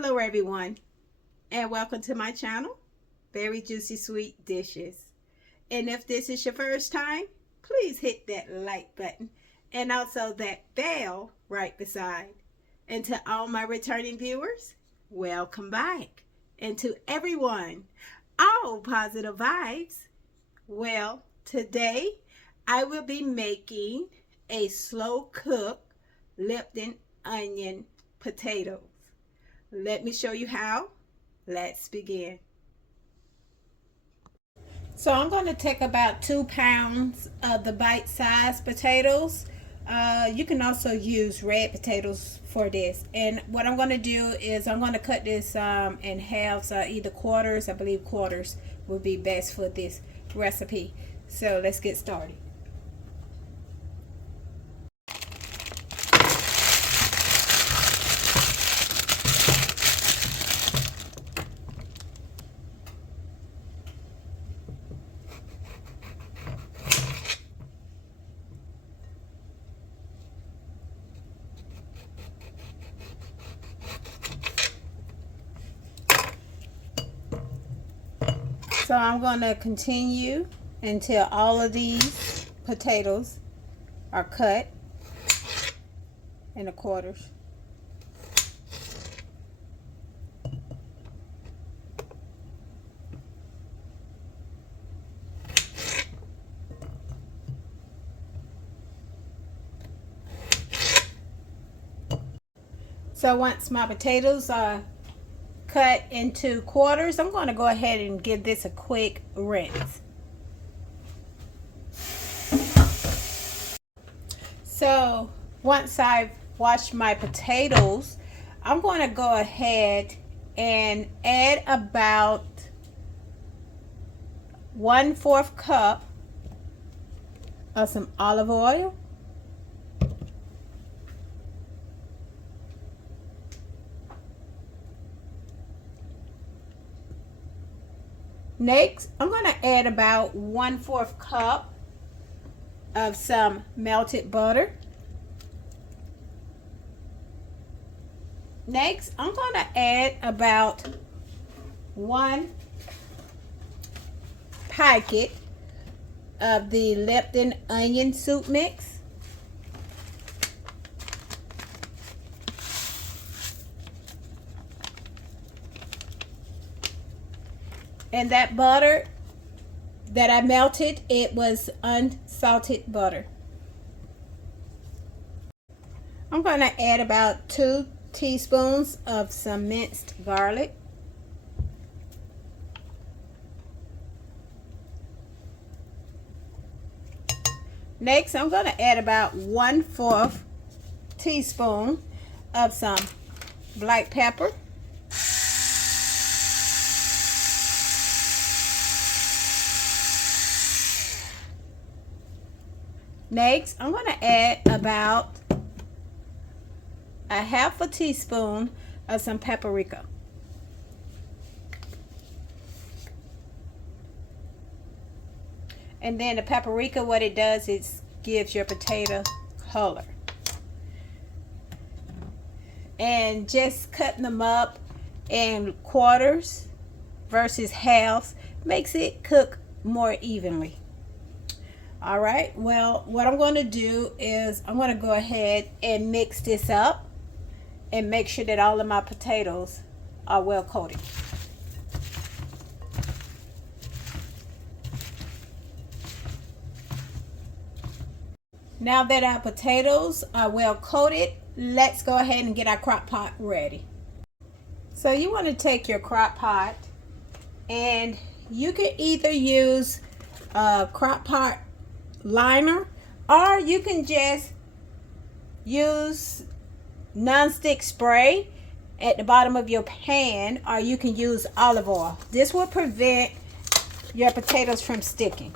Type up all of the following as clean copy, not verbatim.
Hello everyone, and welcome to my channel, Berryjuicysweet Dishes. And if this is your first time, please hit that like button and also that bell right beside. And to all my returning viewers, welcome back. And to everyone, all positive vibes. Well, today I will be making a slow cook Lipton onion potatoes. Let me show you how. Let's begin. So I'm going to take about 2 pounds of the bite-sized potatoes. You can also use red potatoes for this. And what I'm going to do is I'm going to cut this in halves, either quarters. I believe quarters would be best for this recipe. So let's get started. So I'm going to continue until all of these potatoes are cut into quarters. So once my potatoes are cut into quarters, I'm going to go ahead and give this a quick rinse. So once I've washed my potatoes, I'm going to go ahead and add about 1/4 cup of some olive oil. Next, I'm going to add about 1/4 cup of some melted butter. Next, I'm going to add about 1 packet of the Lipton onion soup mix. And that butter that I melted, it was unsalted butter. I'm going to add about 2 teaspoons of some minced garlic. Next, I'm going to add about 1/4 teaspoon of some black pepper. Next, I'm going to add about 1/2 teaspoon of some paprika. And then the paprika, what it does is gives your potato color. And just cutting them up in quarters versus halves makes it cook more evenly. All right, well, what I'm going to do is I'm going to go ahead and mix this up and make sure that all of my potatoes are well coated. Now that our potatoes are well coated, let's go ahead and get our crock pot ready. So you want to take your crock pot, and you can either use a crock pot liner, or you can just use non-stick spray at the bottom of your pan, or you can use olive oil. This will prevent your potatoes from sticking.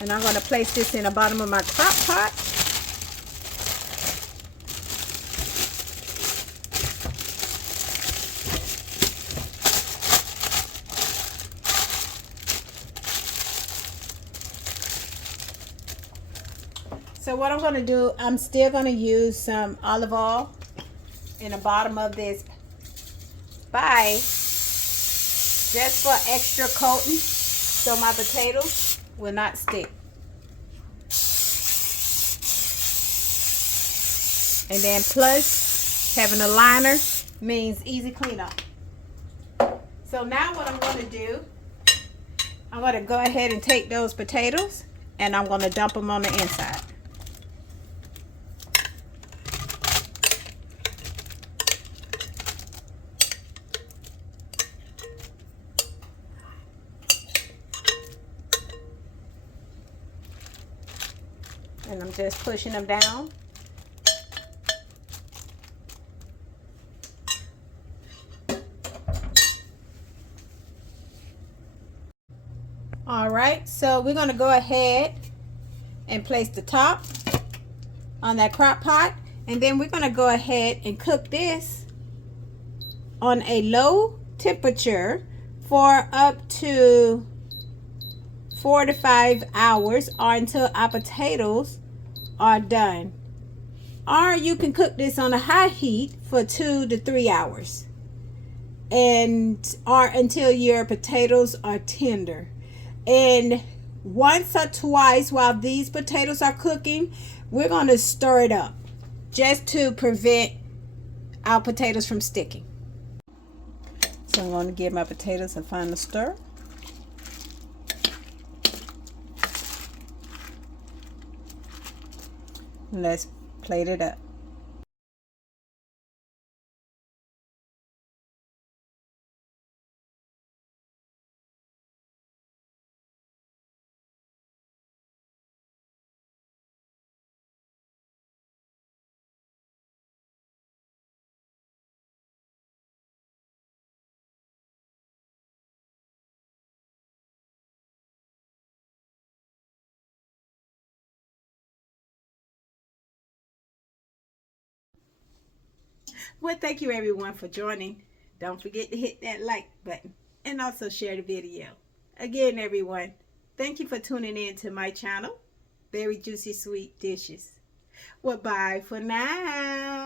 And I'm going to place this in the bottom of my crock pot. So what I'm going to do, I'm still going to use some olive oil in the bottom of this bite just for extra coating so my potatoes will not stick. And then plus having a liner means easy cleanup. So now what I'm going to do, I'm going to go ahead and take those potatoes and I'm going to dump them on the inside. And I'm just pushing them down. All right, so we're going to go ahead and place the top on that crock pot, and then we're going to go ahead and cook this on a low temperature for up to 4 to 5 hours, or until our potatoes are done. Or you can cook this on a high heat for 2 to 3 hours, and or until your potatoes are tender. And once or twice while these potatoes are cooking, we're going to stir it up just to prevent our potatoes from sticking. So I'm going to give my potatoes a final stir. Let's plate it up. Well, thank you everyone for joining. Don't forget to hit that like button and also share the video. Again, everyone, thank you for tuning in to my channel, Berryjuicysweet Dishes. Well, bye for now.